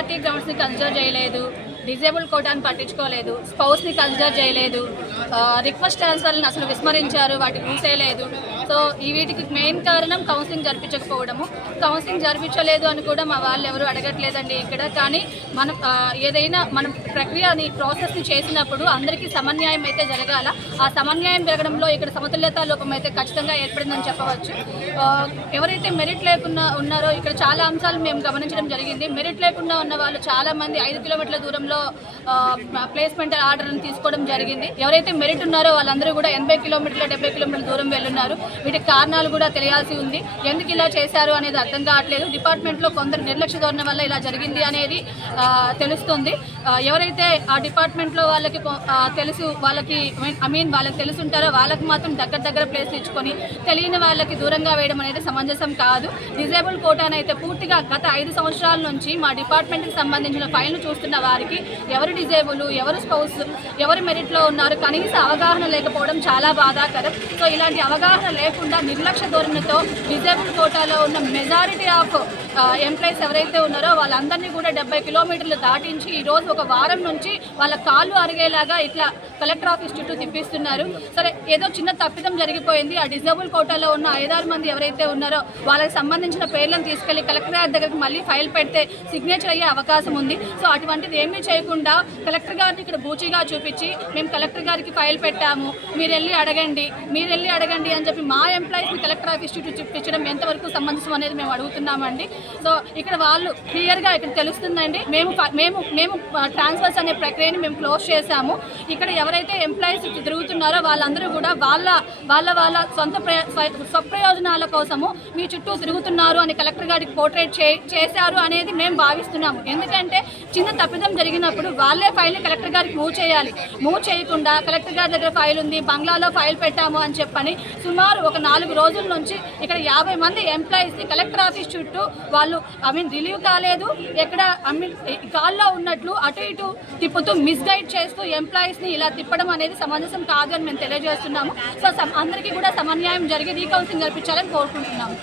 Seniority గ్రౌండ్స్ని consider చేయలేదు, disable కోటాను పట్టించుకోలేదు, స్పౌస్ని కన్సిడర్ చేయలేదు, రిక్వెస్ట్ ట్రాన్స్ఫర్లను అసలు విస్మరించారు, వాటికి ఊసేయలేదు. సో వీటికి మెయిన్ కారణం కౌన్సిలింగ్ జరిపించకపోవడము. కౌన్సిలింగ్ జరిపించలేదు అని కూడా మా వాళ్ళు ఎవరు అడగట్లేదండి ఇక్కడ. కానీ మనం ఏదైనా మనం ప్రక్రియని ప్రాసెస్ని చేసినప్పుడు అందరికీ సమన్యాయం అయితే జరగాల. ఆ సమన్యాయం జరగడంలో ఇక్కడ సమతుల్యత లోపం అయితే ఖచ్చితంగా ఏర్పడిందని చెప్పవచ్చు. ఎవరైతే మెరిట్ లేకుండా ఉన్నారో ఇక్కడ చాలా అంశాలు మేము గమనించడం జరిగింది. మెరిట్ లేకుండా ఉన్న వాళ్ళు చాలామంది 5 కిలోమీటర్ల దూరంలో ప్లేస్మెంట్ ఆర్డర్ని తీసుకోవడం జరిగింది. ఎవరైతే మెరిట్ ఉన్నారో వాళ్ళందరూ కూడా 80 కిలోమీటర్ల 70 కిలోమీటర్ల దూరం వెళ్ళున్నారు. వీటికి కారణాలు కూడా తెలియాల్సి ఉంది. ఎందుకు ఇలా చేశారు అనేది అర్థం కావట్లేదు. డిపార్ట్మెంట్లో కొందరు నిర్లక్ష్య ధోరణి వల్ల ఇలా జరిగింది అనేది తెలుస్తుంది. ఎవరైతే ఆ డిపార్ట్మెంట్లో వాళ్ళకి తెలుసు, వాళ్ళకి తెలుసుంటారో వాళ్ళకి మాత్రం దగ్గర ప్లేస్లు ఇచ్చుకొని తెలియని వాళ్ళకి దూరంగా వేయడం అనేది సమంజసం కాదు. డిజేబుల్ కోటాను అయితే పూర్తిగా గత 5 సంవత్సరాల నుంచి మా డిపార్ట్మెంట్కి సంబంధించిన ఫైల్ను చూస్తున్న వారికి ఎవరు డిజేబుల్, ఎవరు స్పౌస్, ఎవరు మెరిట్లో ఉన్నారు కనీస అవగాహన లేకపోవడం చాలా బాధాకరం. సో ఇలాంటి అవగాహన లేకుండా నిర్లక్ష్య ధోరణితో డిజేబుల్ కోటాలో ఉన్న మెజారిటీ ఆఫ్ ఎంప్లాయీస్ ఎవరైతే ఉన్నారో వాళ్ళందరినీ కూడా 70 కిలోమీటర్లు దాటించి ఈరోజు ఒక వారం నుంచి వాళ్ళ కాళ్ళు అరిగేలాగా ఇట్లా కలెక్టర్ ఆఫీస్ చుట్టూ తిప్పిస్తున్నారు. సరే ఏదో చిన్న తప్పిదం జరిగిపోయింది. ఆ డిజేబుల్ కోటాలో ఉన్న 5-6 మంది ఎవరైతే ఉన్నారో వాళ్ళకి సంబంధించిన పేర్లను తీసుకెళ్లి కలెక్టర్ గారి దగ్గరికి మళ్ళీ ఫైల్ పెడితే సిగ్నేచర్ అయ్యే అవకాశం ఉంది. సో అటువంటిది ఏమీ చేయకుండా కలెక్టర్ గారిని ఇక్కడ బూచిగా చూపించి మేము కలెక్టర్ గారికి ఫైల్ పెట్టాము, మీరు వెళ్ళి అడగండి అని చెప్పి మా ఎంప్లాయీస్ని కలెక్టర్ ఆఫీస్ చుట్టూ చూపించడం ఎంతవరకు సమంజసం అనేది మేము అడుగుతున్నామండి. సో ఇక్కడ వాళ్ళు క్లియర్గా ఇక్కడ తెలుస్తుందండి. మేము ట్రాన్స్ఫర్స్ అనే ప్రక్రియని మేము క్లోజ్ చేశాము. ఇక్కడ ఎవరైతే ఎంప్లాయీస్ తిరుగుతున్నారో వాళ్ళందరూ కూడా వాళ్ళ సొంత స్వప్రయోజనాల కోసము మీ చుట్టూ తిరుగుతున్నారు అని కలెక్టర్ గారికి పోర్ట్రేట్ చేశారు అనేది మేము భావిస్తున్నాము. ఎందుకంటే చిన్న తప్పిదం జరిగినప్పుడు వాళ్ళే ఫైల్ని కలెక్టర్ గారికి మూవ్ చేయాలి. మూవ్ చేయకుండా కలెక్టర్ గారి దగ్గర ఫైల్ ఉంది, బంగ్లాలో ఫైల్ పెట్టాము అని చెప్పని సుమారు ఒక 4 రోజుల నుంచి ఇక్కడ 50 మంది ఎంప్లాయీస్ని కలెక్టర్ ఆఫీస్ చుట్టూ వాళ్ళు రిలీవ్ కాలేదు, ఎక్కడ కాల్లో ఉన్నట్లు అటు ఇటు తిప్పుతూ మిస్గైడ్ చేస్తూ ఎంప్లాయీస్ని ఇలా తిప్పడం అనేది సమంజసం కాదు అని మేము తెలియజేస్తున్నాము. సో అందరికీ కూడా సమన్యాయం జరిగి రీకౌన్సిలింగ్ జరిపించాలని కోరుకుంటున్నాము.